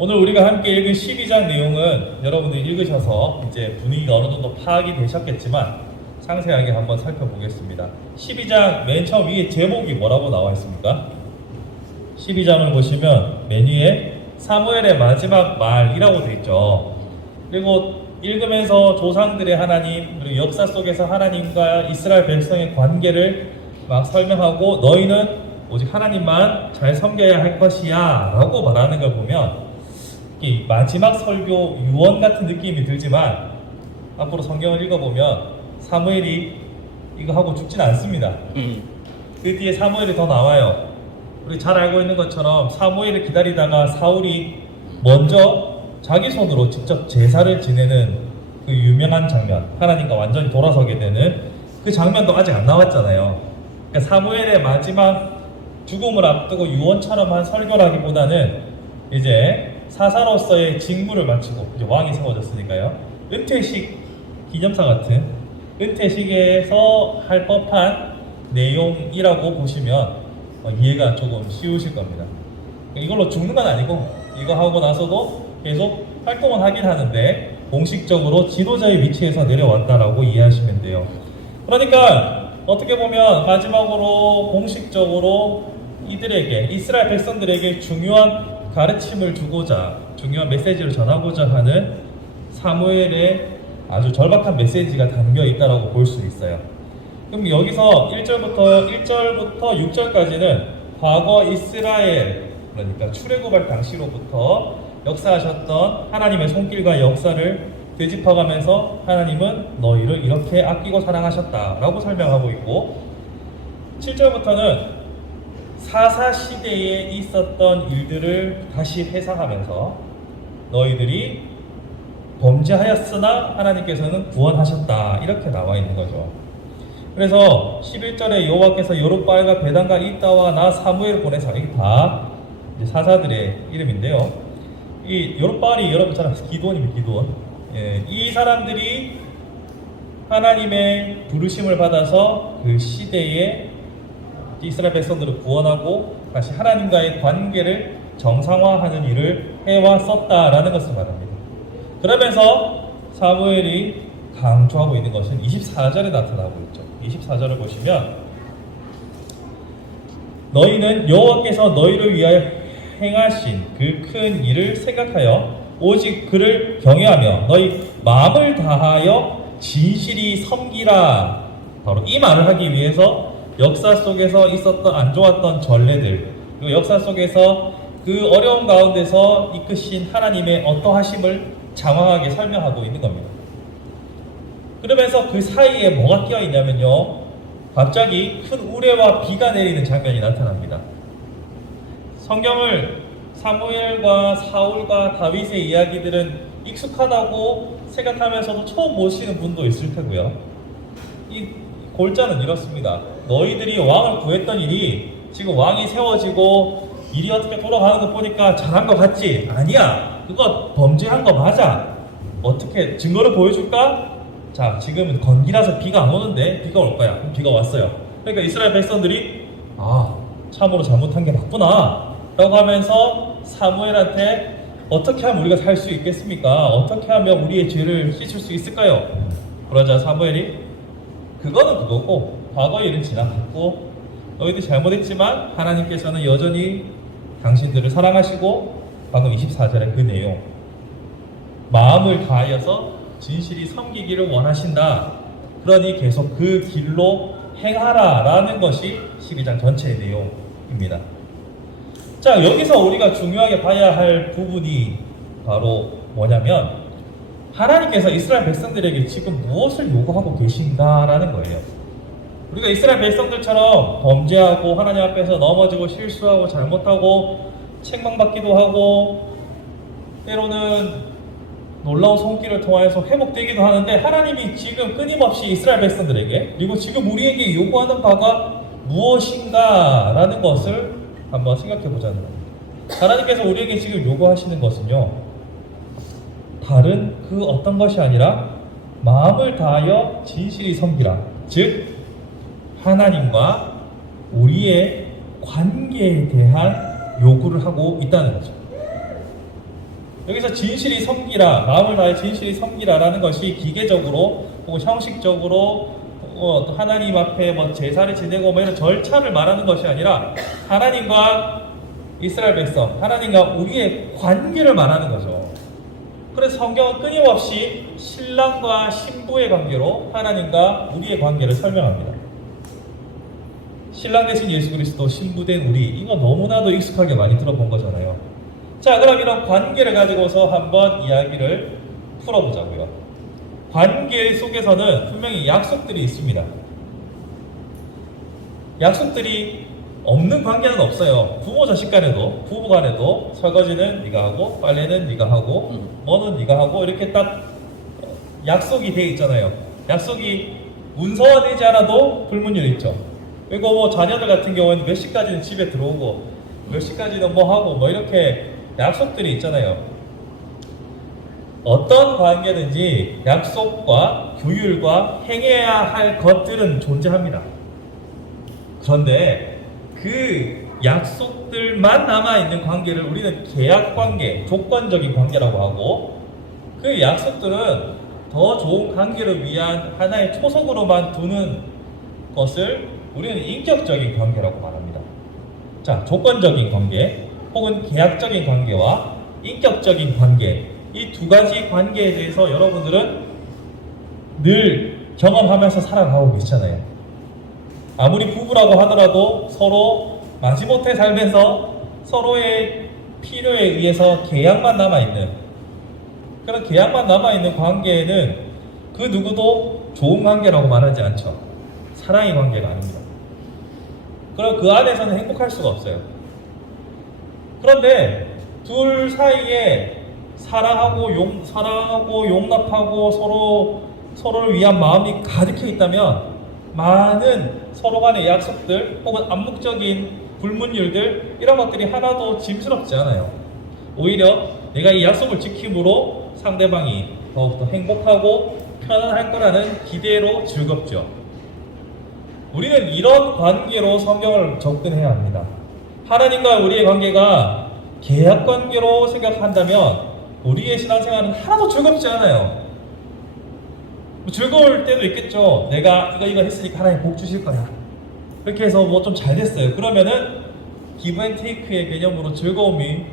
오늘 우리가 함께 읽은 12장 내용은 여러분들이 읽으셔서 이제 분위기가 어느 정도 파악이 되셨겠지만 상세하게 한번 살펴보겠습니다. 12장 맨 처음 위에 제목이 뭐라고 나와 있습니까? 12장을 보시면 맨 위에 사무엘의 마지막 말이라고 되어 있죠. 그리고 읽으면서 조상들의 하나님, 그리고 역사 속에서 하나님과 이스라엘 백성의 관계를 막 설명하고 너희는 오직 하나님만 잘 섬겨야 할 것이야 라고 말하는 걸 보면 이 마지막 설교 유언 같은 느낌이 들지만 앞으로 성경을 읽어보면 사무엘이 이거 하고 죽진 않습니다. 그 뒤에 사무엘이 더 나와요. 우리 잘 알고 있는 것처럼 사무엘을 기다리다가 사울이 먼저 자기 손으로 직접 제사를 지내는 그 유명한 장면, 하나님과 완전히 돌아서게 되는 그 장면도 아직 안 나왔잖아요. 그러니까 사무엘의 마지막 죽음을 앞두고 유언처럼 한 설교라기보다는 이제 사사로서의 직무를 마치고 이제 왕이 세워졌으니까요. 은퇴식 기념사 같은 은퇴식에서 할 법한 내용이라고 보시면 이해가 조금 쉬우실 겁니다. 이걸로 죽는 건 아니고 이거 하고 나서도 계속 활동은 하긴 하는데 공식적으로 지도자의 위치에서 내려왔다라고 이해하시면 돼요. 그러니까 어떻게 보면 마지막으로 공식적으로 이들에게 이스라엘 백성들에게 중요한 가르침을 주고자 중요한 메시지를 전하고자 하는 사무엘의 아주 절박한 메시지가 담겨 있다고 볼 수 있어요. 그럼 여기서 1절부터 6절까지는 과거 이스라엘, 그러니까 출애굽할 당시로부터 역사하셨던 하나님의 손길과 역사를 되짚어가면서 하나님은 너희를 이렇게 아끼고 사랑하셨다라고 설명하고 있고, 7절부터는 사사시대에 있었던 일들을 다시 회상하면서 너희들이 범죄하였으나 하나님께서는 구원하셨다 이렇게 나와 있는 거죠. 그래서 11절에 여호와께서 여룹바알과 베단과 이따와 나 사무엘을 보내사, 이게 다 이제 사사들의 이름인데요. 이 여룹바알이 여러분 잘 아시죠? 기드온입니다. 기드온. 예, 이 사람들이 하나님의 부르심을 받아서 그 시대에 이스라엘 백성들을 구원하고 다시 하나님과의 관계를 정상화하는 일을 해왔었다라는 것을 말합니다. 그러면서 사무엘이 강조하고 있는 것은 24절에 나타나고 있죠. 24절을 보시면 너희는 여호와께서 너희를 위하여 행하신 그 큰 일을 생각하여 오직 그를 경외하며 너희 마음을 다하여 진실이 섬기라. 바로 이 말을 하기 위해서 역사 속에서 있었던 안 좋았던 전례들, 그리고 역사 속에서 그 어려움 가운데서 이끄신 하나님의 어떠하심을 장황하게 설명하고 있는 겁니다. 그러면서 그 사이에 뭐가 끼어 있냐면요, 갑자기 큰 우레와 비가 내리는 장면이 나타납니다. 성경을 사무엘과 사울과 다윗의 이야기들은 익숙하다고 생각하면서도 처음 보시는 분도 있을 테고요. 이 골자는 이렇습니다. 너희들이 왕을 구했던 일이 지금 왕이 세워지고 일이 어떻게 돌아가는 거 보니까 잘한 거 같지? 아니야. 그거 범죄한 거 맞아. 어떻게 증거를 보여줄까? 자, 지금은 건기라서 비가 안 오는데 비가 올 거야. 비가 왔어요. 그러니까 이스라엘 백성들이 참으로 잘못한 게 맞구나 라고 하면서 사무엘한테 어떻게 하면 우리가 살 수 있겠습니까? 어떻게 하면 우리의 죄를 씻을 수 있을까요? 그러자 사무엘이 그거는 그거고 과거의 일은 지나갔고 너희들이 잘못했지만 하나님께서는 여전히 당신들을 사랑하시고 방금 24절의 그 내용 마음을 다하여서 진실이 섬기기를 원하신다. 그러니 계속 그 길로 행하라 라는 것이 12장 전체의 내용입니다. 자, 여기서 우리가 중요하게 봐야 할 부분이 바로 뭐냐면 하나님께서 이스라엘 백성들에게 지금 무엇을 요구하고 계신가라는 거예요. 우리가 이스라엘 백성들처럼 범죄하고 하나님 앞에서 넘어지고 실수하고 잘못하고 책망받기도 하고 때로는 놀라운 손길을 통하여서 회복되기도 하는데, 하나님이 지금 끊임없이 이스라엘 백성들에게 그리고 지금 우리에게 요구하는 바가 무엇인가 라는 것을 한번 생각해 보자는 겁니다. 하나님께서 우리에게 지금 요구하시는 것은요, 다른 그 어떤 것이 아니라 마음을 다하여 진실히 섬기라. 즉 하나님과 우리의 관계에 대한 요구를 하고 있다는 거죠. 여기서 진실이 섬기라, 마음을 다해 진실이 섬기라라는 것이 기계적으로 혹은 형식적으로 또 하나님 앞에 뭐 제사를 지내고 뭐 이런 절차를 말하는 것이 아니라 하나님과 이스라엘 백성, 하나님과 우리의 관계를 말하는 거죠. 그래서 성경은 끊임없이 신랑과 신부의 관계로 하나님과 우리의 관계를 설명합니다. 신랑 대신 예수 그리스도, 신부 된 우리, 이거 너무나도 익숙하게 많이 들어본 거잖아요. 자, 그럼 이런 관계를 가지고서 한번 이야기를 풀어보자고요. 관계 속에서는 분명히 약속들이 있습니다. 약속들이 없는 관계는 없어요. 부모 자식 간에도, 부부 간에도 설거지는 네가 하고 빨래는 네가 하고 뭐는 네가 하고 이렇게 딱 약속이 돼 있잖아요. 약속이 문서화되지 않아도 불문율 있죠. 그리고 뭐 자녀들 같은 경우는 몇 시까지는 집에 들어오고 몇 시까지는 뭐 하고 뭐 이렇게 약속들이 있잖아요. 어떤 관계든지 약속과 규율과 행해야 할 것들은 존재합니다. 그런데 그 약속들만 남아있는 관계를 우리는 계약관계, 조건적인 관계라고 하고, 그 약속들은 더 좋은 관계를 위한 하나의 초석으로만 두는 것을 우리는 인격적인 관계라고 말합니다. 자, 조건적인 관계 혹은 계약적인 관계와 인격적인 관계, 이 두 가지 관계에 대해서 여러분들은 늘 경험하면서 살아가고 계시잖아요. 아무리 부부라고 하더라도 서로 마지못해 살면서 서로의 필요에 의해서 계약만 남아있는, 그런 계약만 남아있는 관계에는 그 누구도 좋은 관계라고 말하지 않죠. 사랑의 관계가 아닙니다. 그럼 그 안에서는 행복할 수가 없어요. 그런데 둘 사이에 사랑하고 용납하고 서로를 위한 마음이 가득해 있다면 많은 서로 간의 약속들 혹은 암묵적인 불문율들, 이런 것들이 하나도 짐스럽지 않아요. 오히려 내가 이 약속을 지킴으로 상대방이 더욱더 행복하고 편안할 거라는 기대로 즐겁죠. 우리는 이런 관계로 성경을 접근해야 합니다. 하나님과 우리의 관계가 계약 관계로 생각한다면 우리의 신앙생활은 하나도 즐겁지 않아요. 즐거울 때도 있겠죠. 내가 이거 했으니까 하나님 복 주실 거야. 그렇게 해서 뭐 좀 잘 됐어요. 그러면은 기브 앤 테이크의 개념으로 즐거움이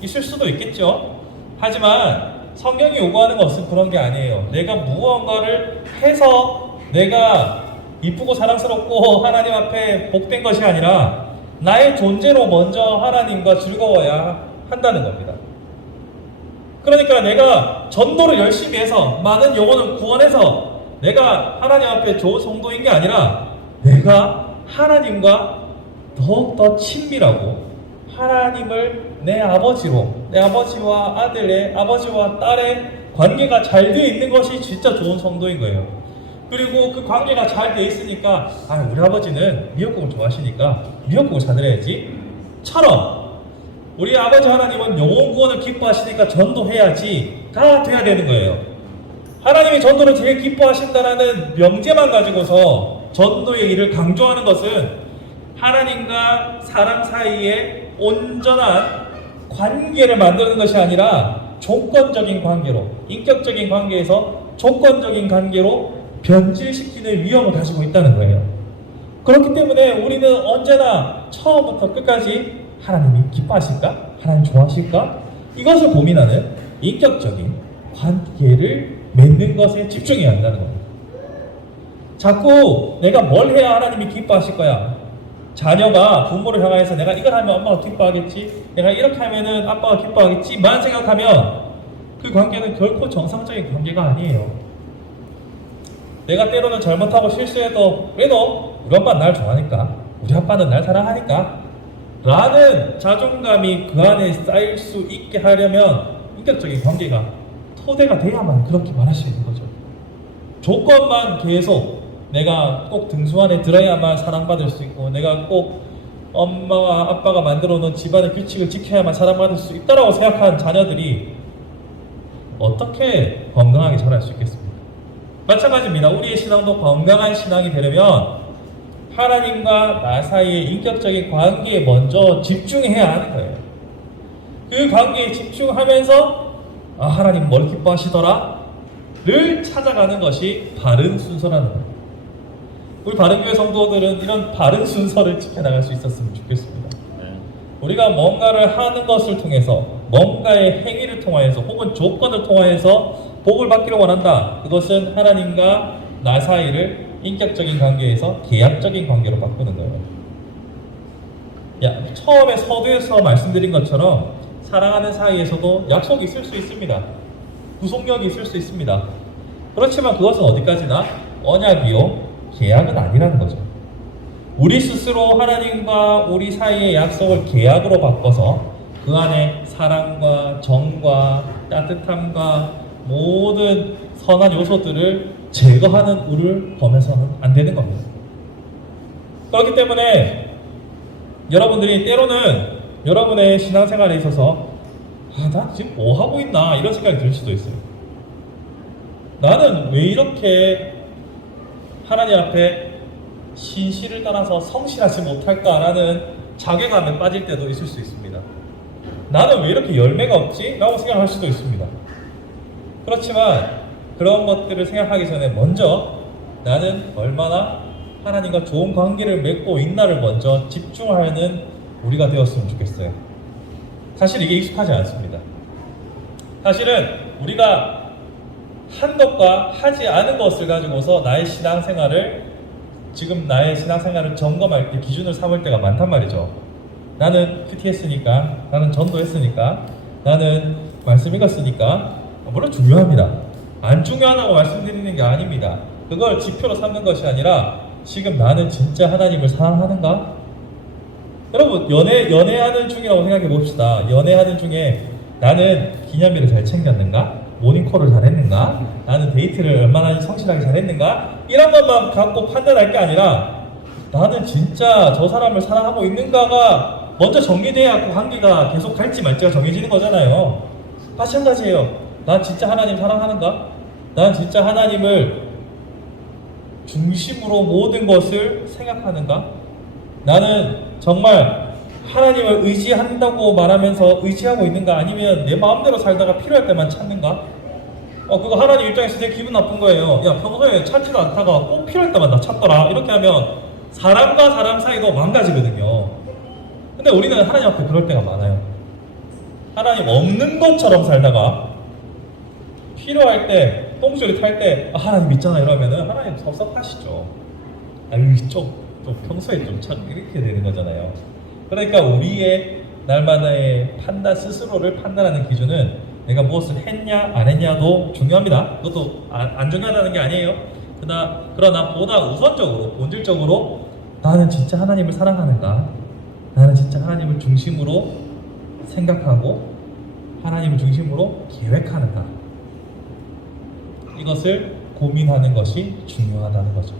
있을 수도 있겠죠. 하지만 성경이 요구하는 것은 그런 게 아니에요. 내가 무언가를 해서 내가 이쁘고 사랑스럽고 하나님 앞에 복된 것이 아니라 나의 존재로 먼저 하나님과 즐거워야 한다는 겁니다. 그러니까 내가 전도를 열심히 해서 많은 영혼을 구원해서 내가 하나님 앞에 좋은 성도인 게 아니라 내가 하나님과 더욱더 친밀하고 하나님을 내 아버지로, 내 아버지와 아들의, 아버지와 딸의 관계가 잘 되어 있는 것이 진짜 좋은 성도인 거예요. 그리고 그 관계가 잘 되어 있으니까 우리 아버지는 미역국을 좋아하시니까 미역국을 사드려야지 처럼 우리 아버지 하나님은 영혼 구원을 기뻐하시니까 전도해야지가 돼야 되는 거예요. 하나님이 전도를 제일 기뻐하신다라는 명제만 가지고서 전도의 일을 강조하는 것은 하나님과 사람 사이에 온전한 관계를 만드는 것이 아니라 조건적인 관계로, 인격적인 관계에서 조건적인 관계로 변질시키는 위험을 가지고 있다는 거예요. 그렇기 때문에 우리는 언제나 처음부터 끝까지 하나님이 기뻐하실까? 하나님 좋아하실까? 이것을 고민하는 인격적인 관계를 맺는 것에 집중해야 한다는 겁니다. 자꾸 내가 뭘 해야 하나님이 기뻐하실 거야? 자녀가 부모를 향해서 내가 이걸 하면 엄마가 기뻐하겠지, 내가 이렇게 하면은 아빠가 기뻐하겠지만 생각하면 그 관계는 결코 정상적인 관계가 아니에요. 내가 때로는 잘못하고 실수해도 그래도 우리 엄마는 날 좋아하니까, 우리 아빠는 날 사랑하니까 라는 자존감이 그 안에 쌓일 수 있게 하려면 인격적인 관계가 토대가 돼야만 그렇게 말할 수 있는 거죠. 조건만 계속 내가 꼭 등수 안에 들어야만 사랑받을 수 있고, 내가 꼭 엄마와 아빠가 만들어 놓은 집안의 규칙을 지켜야만 사랑받을 수 있다라고 생각하는 자녀들이 어떻게 건강하게 자랄 수 있겠습니까? 마찬가지입니다. 우리의 신앙도 건강한 신앙이 되려면 하나님과 나 사이의 인격적인 관계에 먼저 집중해야 하는 거예요. 그 관계에 집중하면서 아, 하나님 뭘 기뻐하시더라? 를 찾아가는 것이 바른 순서라는 거예요. 우리 바른교회 성도들은 이런 바른 순서를 지켜나갈 수 있었으면 좋겠습니다. 우리가 뭔가를 하는 것을 통해서, 뭔가의 행위를 통하여서, 혹은 조건을 통하여서 복을 받기를 원한다. 그것은 하나님과 나 사이를 인격적인 관계에서 계약적인 관계로 바꾸는 거예요. 처음에 서두에서 말씀드린 것처럼 사랑하는 사이에서도 약속이 있을 수 있습니다. 구속력이 있을 수 있습니다. 그렇지만 그것은 어디까지나 언약이요, 계약은 아니라는 거죠. 우리 스스로 하나님과 우리 사이의 약속을 계약으로 바꿔서 그 안에 사랑과 정과 따뜻함과 모든 선한 요소들을 제거하는 우를 범해서는 안 되는 겁니다. 그렇기 때문에 여러분들이 때로는 여러분의 신앙생활에 있어서 나 지금 뭐 하고 있나 이런 생각이 들 수도 있어요. 나는 왜 이렇게 하나님 앞에 신실을 따라서 성실하지 못할까라는 자괴감에 빠질 때도 있을 수 있습니다. 나는 왜 이렇게 열매가 없지? 라고 생각할 수도 있습니다. 그렇지만 그런 것들을 생각하기 전에 먼저 나는 얼마나 하나님과 좋은 관계를 맺고 있나를 먼저 집중하는 우리가 되었으면 좋겠어요. 사실 이게 익숙하지 않습니다. 사실은 우리가 한 것과 하지 않은 것을 가지고서 나의 신앙생활을 점검할 때 기준을 삼을 때가 많단 말이죠. 나는 큐티 했으니까, 나는 전도 했으니까, 나는 말씀 읽었으니까. 물론 중요합니다. 안 중요하다고 말씀드리는 게 아닙니다. 그걸 지표로 삼는 것이 아니라 지금 나는 진짜 하나님을 사랑하는가? 여러분, 연애하는 중이라고 생각해 봅시다. 연애하는 중에 나는 기념일을 잘 챙겼는가? 모닝콜을 잘했는가? 나는 데이트를 얼마나 성실하게 잘했는가? 이런 것만 갖고 판단할 게 아니라 나는 진짜 저 사람을 사랑하고 있는가가 먼저 정리돼야 관계가 계속 갈지 말지가 정해지는 거잖아요. 마찬가지예요. 난 진짜 하나님 사랑하는가? 난 진짜 하나님을 중심으로 모든 것을 생각하는가? 나는 정말 하나님을 의지한다고 말하면서 의지하고 있는가? 아니면 내 마음대로 살다가 필요할 때만 찾는가? 그거 하나님 입장에서 되게 기분 나쁜 거예요. 야, 평소에 찾지도 않다가 꼭 필요할 때만 나 찾더라. 이렇게 하면 사람과 사람 사이도 망가지거든요. 근데 우리는 하나님 앞에 그럴 때가 많아요. 하나님 없는 것처럼 살다가 필요할 때, 똥소리 탈 때 하나님 있잖아 이러면은 하나님 섭섭하시죠. 아유, 좀 평소에 좀 참 이렇게 되는 거잖아요. 그러니까 우리의 날마다의 스스로를 판단하는 기준은 내가 무엇을 했냐 안 했냐도 중요합니다. 그것도 안 중요하다는 게 아니에요. 그러나 보다 우선적으로, 본질적으로 나는 진짜 하나님을 사랑하는가? 나는 진짜 하나님을 중심으로 생각하고 하나님을 중심으로 계획하는가? 이것을 고민하는 것이 중요하다는 거죠.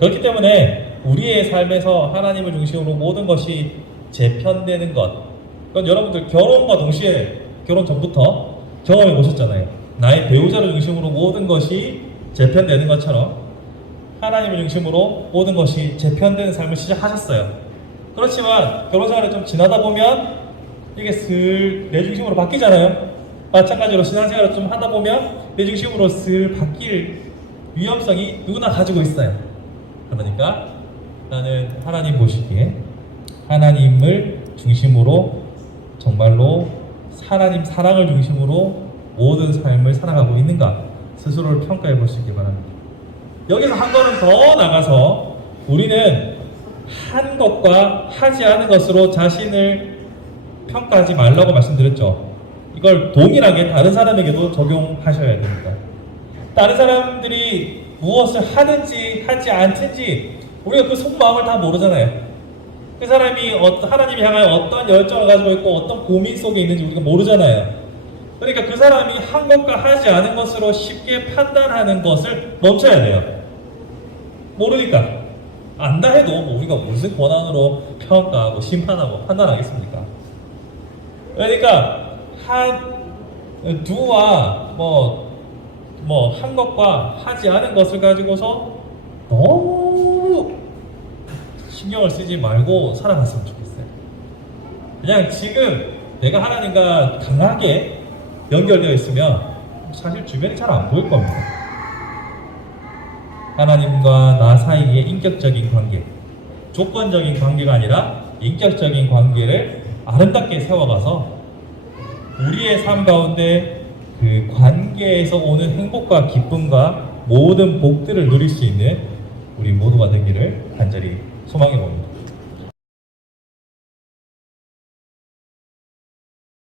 그렇기 때문에 우리의 삶에서 하나님을 중심으로 모든 것이 재편되는 것, 그건 여러분들 결혼과 동시에 결혼 전부터 경험해 보셨잖아요. 나의 배우자를 중심으로 모든 것이 재편되는 것처럼 하나님을 중심으로 모든 것이 재편되는 삶을 시작하셨어요. 그렇지만 결혼생활을 좀 지나다 보면 이게 슬 내 중심으로 바뀌잖아요. 마찬가지로 신앙생활을 좀 하다 보면 내 중심으로 슬 바뀔 위험성이 누구나 가지고 있어요. 그러니까 나는 하나님 보시기에 하나님을 중심으로 정말로 하나님 사랑을 중심으로 모든 삶을 살아가고 있는가 스스로를 평가해 볼 수 있기 바랍니다. 여기서 한 걸음 더 나가서 우리는 한 것과 하지 않은 것으로 자신을 평가하지 말라고 말씀드렸죠. 이걸 동일하게 다른 사람에게도 적용하셔야 됩니다. 다른 사람들이 무엇을 하든지 하지 않든지 우리가 그 속마음을 다 모르잖아요. 그 사람이 하나님이 향하여 어떤 열정을 가지고 있고 어떤 고민 속에 있는지 우리가 모르잖아요. 그러니까 그 사람이 한 것과 하지 않은 것으로 쉽게 판단하는 것을 멈춰야 돼요. 모르니까. 안다 해도 우리가 무슨 권한으로 평가하고 심판하고 판단하겠습니까? 그러니까 두와 한 것과 하지 않은 것을 가지고서 너무 신경을 쓰지 말고 살아갔으면 좋겠어요. 그냥 지금 내가 하나님과 강하게 연결되어 있으면 사실 주변이 잘 안 보일 겁니다. 하나님과 나 사이의 인격적인 관계, 조건적인 관계가 아니라 인격적인 관계를 아름답게 세워가서 우리의 삶 가운데 그 관계에서 오는 행복과 기쁨과 모든 복들을 누릴 수 있는 우리 모두가 되기를 간절히 소망해 봅니다.